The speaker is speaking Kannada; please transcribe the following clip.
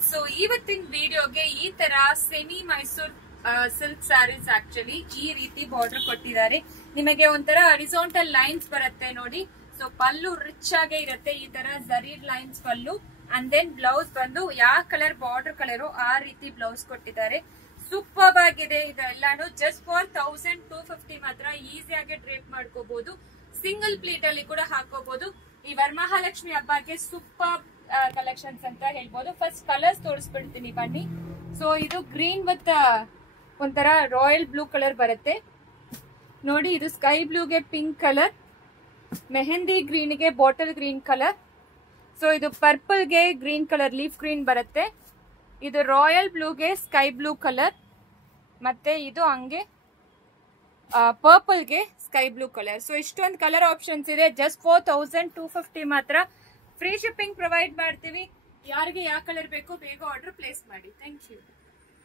ಫ್ರೆಂಡ್ಸ್, ಸೊ ಇವತ್ತಿನ ವಿಡಿಯೋಗೆ ಈ ತರ semi Mysore silk saris actually ಈ ರೀತಿ ಬಾರ್ಡರ್ ಕೊಟ್ಟಿದ್ದಾರೆ. ನಿಮಗೆ ಒಂಥರ ಹರಿಜಾಂಟಲ್ ಲೈನ್ಸ್ ಬರುತ್ತೆ ನೋಡಿ. ಸೊ ಪಲ್ಲು ರಿಚ್ ಆಗೇ ಇರುತ್ತೆ, ಈ ತರ ಜರೀರ್ ಲೈನ್ಸ್ ಪಲ್ಲು. ಅಂಡ್ ದೆನ್ ಬ್ಲೌಸ್ ಬಂದು ಯಾವ ಕಲರ್ ಬಾರ್ಡರ್ ಕಲರ್ ಆ ರೀತಿ ಬ್ಲೌಸ್ ಕೊಟ್ಟಿದ್ದಾರೆ. ಸೂಪರ್ ಆಗಿದೆ ಇದೆಲ್ಲಾನು. ಜಸ್ಟ್ ಫಾರ್ 1250 ಮಾತ್ರ ಈಸಿಯಾಗಿ ಡ್ರೇಪ್ ಮಾಡ್ಕೋಬಹುದು. ಸಿಂಗಲ್ ಪ್ಲೇಟ್ ಅಲ್ಲಿ ಕೂಡ ಹಾಕೋಬಹುದು. ಈ ವರಮಹಾಲಕ್ಷ್ಮಿ ಹಬ್ಬಕ್ಕೆ ಸೂಪರ್ ಕಲೆಕ್ಷನ್ಸ್ ಅಂತ ಹೇಳ್ಬೋದು. ಫಸ್ಟ್ ಕಲರ್ಸ್ ತೋರಿಸ್ಬಿಡ್ತೀನಿ ಬನ್ನಿ. ಸೊ ಇದು ಗ್ರೀನ್ ವಿತ್ ಒಂಥರ ರಾಯಲ್ ಬ್ಲೂ ಕಲರ್ ಬರುತ್ತೆ ನೋಡಿ. ಇದು ಸ್ಕೈ ಬ್ಲೂಗೆ ಪಿಂಕ್ ಕಲರ್, ಮೆಹಂದಿ ಗ್ರೀನ್ಗೆ ಬಾಟಲ್ ಗ್ರೀನ್ ಕಲರ್. ಸೊ ಇದು ಪರ್ಪಲ್ಗೆ ಗ್ರೀನ್ ಕಲರ್ ಲೀಫ್ ಗ್ರೀನ್ ಬರುತ್ತೆ. ಇದು ರಾಯಲ್ ಬ್ಲೂಗೆ ಸ್ಕೈ ಬ್ಲೂ ಕಲರ್, ಮತ್ತೆ ಇದು ಹಂಗೆ ಪರ್ಪಲ್ಗೆ ಸ್ಕೈ ಬ್ಲೂ ಕಲರ್. ಸೊ ಇಷ್ಟೊಂದು ಕಲರ್ ಆಪ್ಷನ್ಸ್ ಇದೆ. ಜಸ್ಟ್ ಫಾರ್ 1250 ಮಾತ್ರ. ಫ್ರೀ ಶಿಪ್ಪಿಂಗ್ ಪ್ರೊವೈಡ್ ಮಾಡ್ತೀವಿ. ಯಾರಿಗೆ ಯಾವ ಕಲರ್ ಬೇಕೋ ಬೇಗ ಆರ್ಡರ್ ಪ್ಲೇಸ್ ಮಾಡಿ. Thank you.